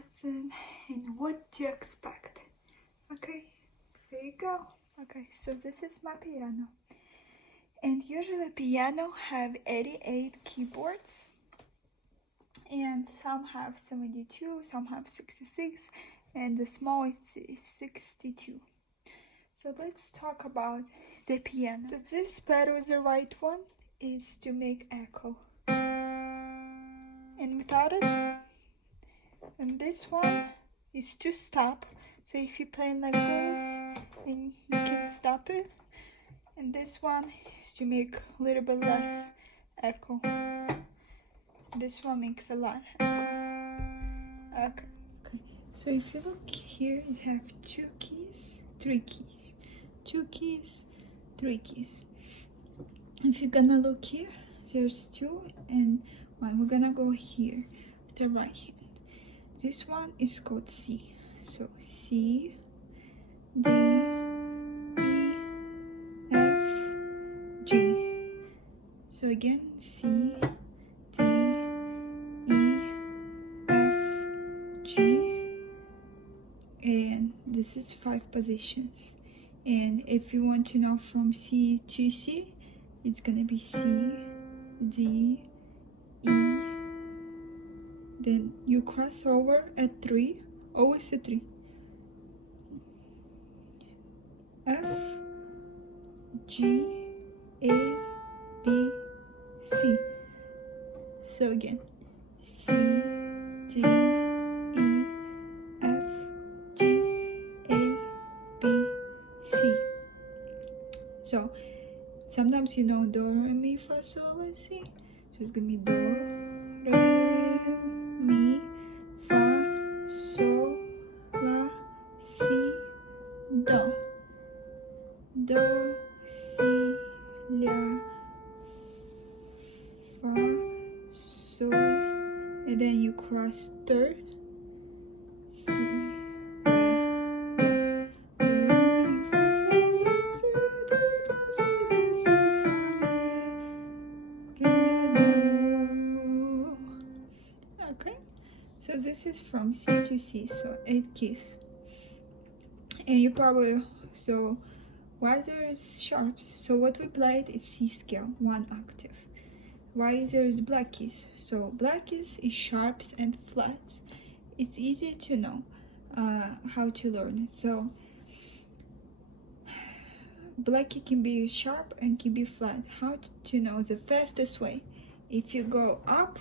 lesson and what to expect. Okay, here you go. Okay, so this is my piano. And usually piano have 88 keyboards. And some have 72, some have 66, and the smallest is 62. So let's talk about the piano. So this pedal is the right one, is to make echo. And without it, and this one is to stop. So if you're playing like this, and you can stop it. And this one is to make a little bit less echo. This one makes a lot echo. Okay. So if you look here, it have 2 keys, 3 keys. 2 keys, 3 keys. If you're gonna look here, there's 2 and 1. We're gonna go here, the right hand. This one is called C. So C, D, E, F, G. So again, C, D, E, F, G. And this is 5 positions. And if you want to know from C to C, it's gonna be C, D, E. Then you cross over at 3, always at 3. F, G, A, B, C. So again, C, D, E, F, G, A, B, C. So sometimes you know do, re, mi, fa, sol, and si. So it's gonna be do, re, mi, fa, sol, la, si, do. Do, si, la, fa, sol, and then you cross third. Si, re, do, mi, fa, sol, la, si, do, si, la, sol, fa, mi, re, do. Okay, so this is from C to C, so 8 keys. And you probably, so why there is sharps? So what we played is C scale, 1 octave. Why there is black keys? So black keys is sharps and flats. It's easy to know how to learn it. So black key can be sharp and can be flat. How to know the fastest way? If you go up,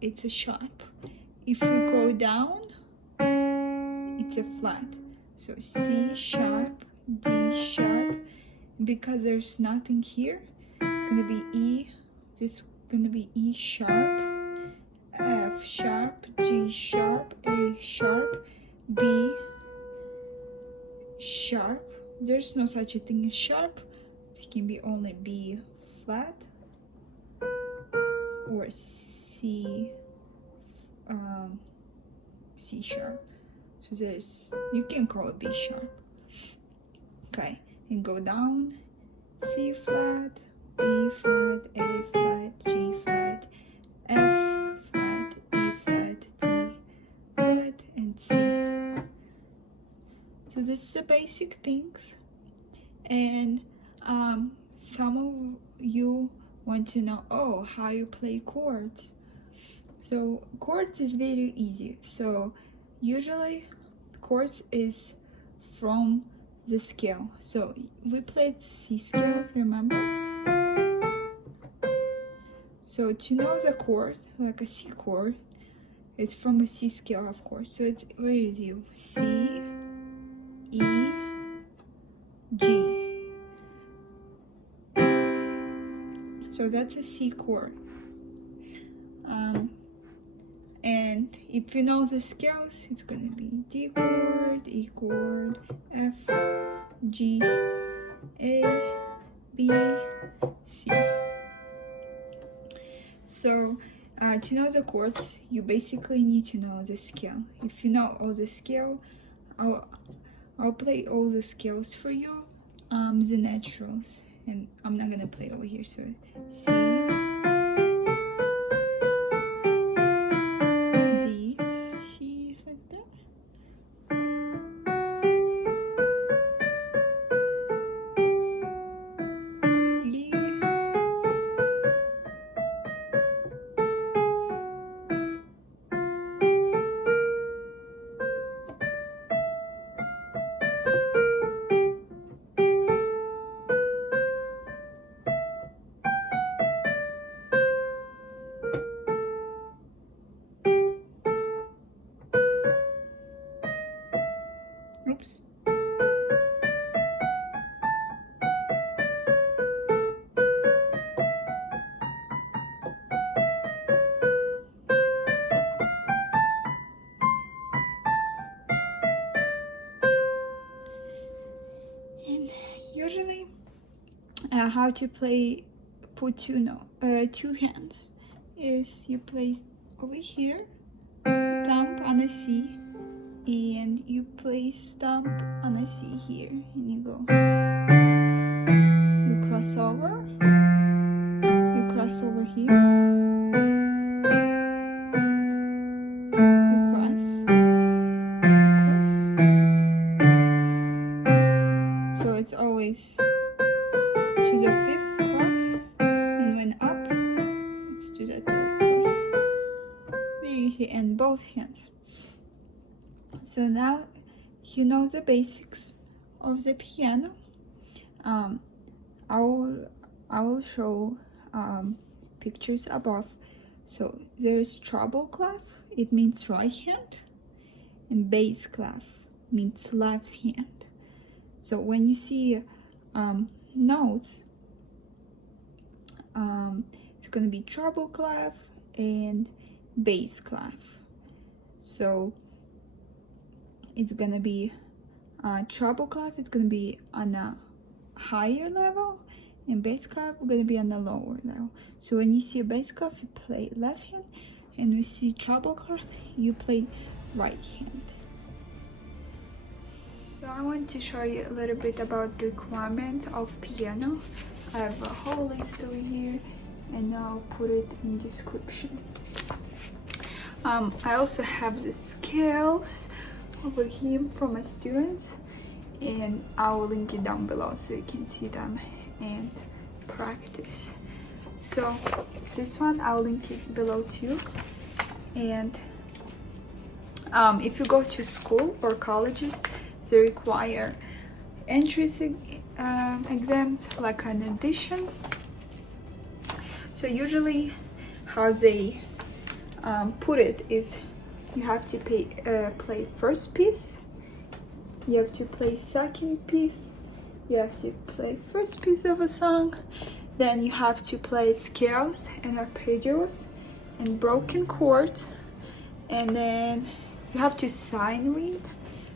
it's a sharp. If you go down, it's a flat. So C sharp, D sharp. Because there's nothing here, it's gonna be E. This is gonna be E sharp, F sharp, G sharp, A sharp, B sharp. There's no such a thing as sharp. It can be only B flat or C C sharp. So there's, you can call it B sharp. Okay, and go down, C flat, B flat, A flat, G flat, F flat, E flat, D flat, and C. So this is the basic things. And some of you want to know, oh, how you play chords. So chords is very easy. So usually chords is from the scale. So we played C scale, remember? So to know the chord, like a C chord, it's from a C scale, of course. So it's very easy. C, E, G. So that's a C chord. And if you know the scales, it's gonna be D chord, E chord, F, G, A, B, C. So to know the chords, you basically need to know the scale. If you know all the scale, I'll play all the scales for you, the naturals, and I'm not gonna play over here. So C, D, C, And usually how to play put two hands is you play over here, thumb on a C, and you place thumb on a C here, and you go. You cross over. You cross over here. You cross. Cross. So it's always to the fifth cross, and when up, it's to the third cross. Very easy, and both hands. So now you know the basics of the piano. I will show pictures above. So there's treble clef, it means right hand, and bass clef means left hand. So when you see notes, it's gonna be treble clef and bass clef. So it's gonna be treble clef, it's gonna be on a higher level, and bass clef gonna be on a lower level. So when you see a bass clef, you play left hand, and when you see treble clef, you play right hand. So I want to show you a little bit about the requirements of piano. I have a whole list over here, and I'll put it in description. I also have the scales over here from my students, and I will link it down below so you can see them and practice. So this one I'll link it below too. And if you go to school or colleges, they require entrance exams like an audition. So usually how they put it is you have to play first piece, you have to play second piece, you have to play first piece of a song, then you have to play scales and arpeggios and broken chords, and then you have to sign read.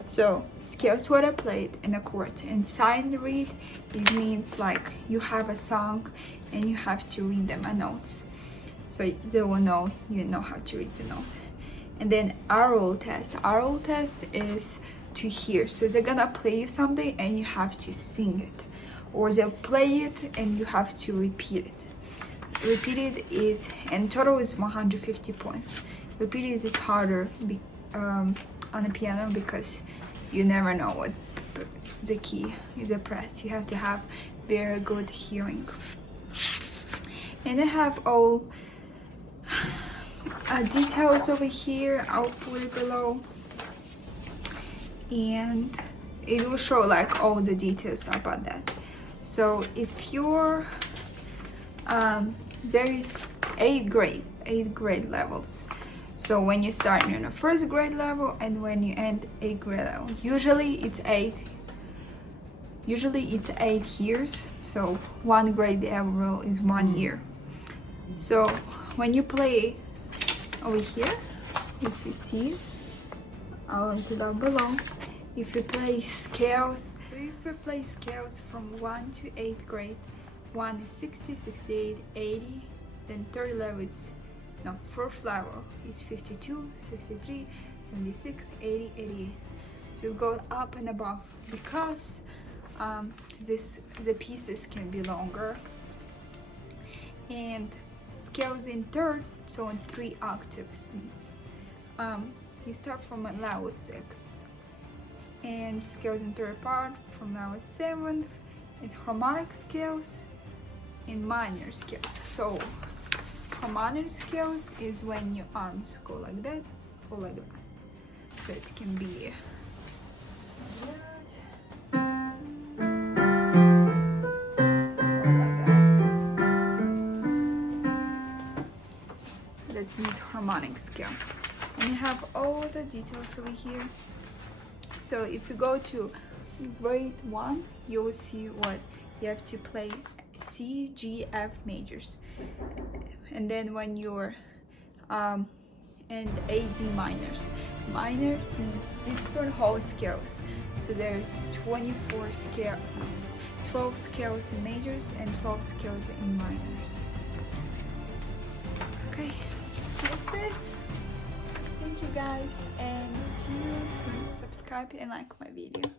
So scales what I played in a chord, and sign read it means like you have a song and you have to read them a notes, so they will know you know how to read the notes. And then oral test is to hear. So they're gonna play you something and you have to sing it, or they'll play it and you have to repeat it. Repeated is, and total is 150 points. Repeated is harder on the piano because you never know what the key is a press. You have to have very good hearing. And I have all details over here. I'll put it below, and it will show like all the details about that. So if you're there is 8 grade levels. So when you start in a first grade level and when you end 8th grade level, usually it's 8 years. So 1 grade level is 1 year. So when you play over here, if you see, I'll link it down below. If you play scales, so if you play scales from 1 to 8th grade, 1 is 60, 68, 80, then third level is, no, fourth level is 52, 63, 76, 80, 88. So you go up and above because the pieces can be longer. And scales in third, so in 3 octaves means you start from a level 6, and scales in third part from level 7, and harmonic scales in minor scales. So harmonic scales is when your arms go like that or like that. So it can be that means harmonic scale. And you have all the details over here. So if you go to grade 1, you'll see what you have to play: C, G, F majors. And then when you're and 8 D minors. Minors means different whole scales. So there's 24 scale, 12 scales in majors and 12 scales in minors. Okay, that's it. Thank you guys, and see you soon. Subscribe and like my video.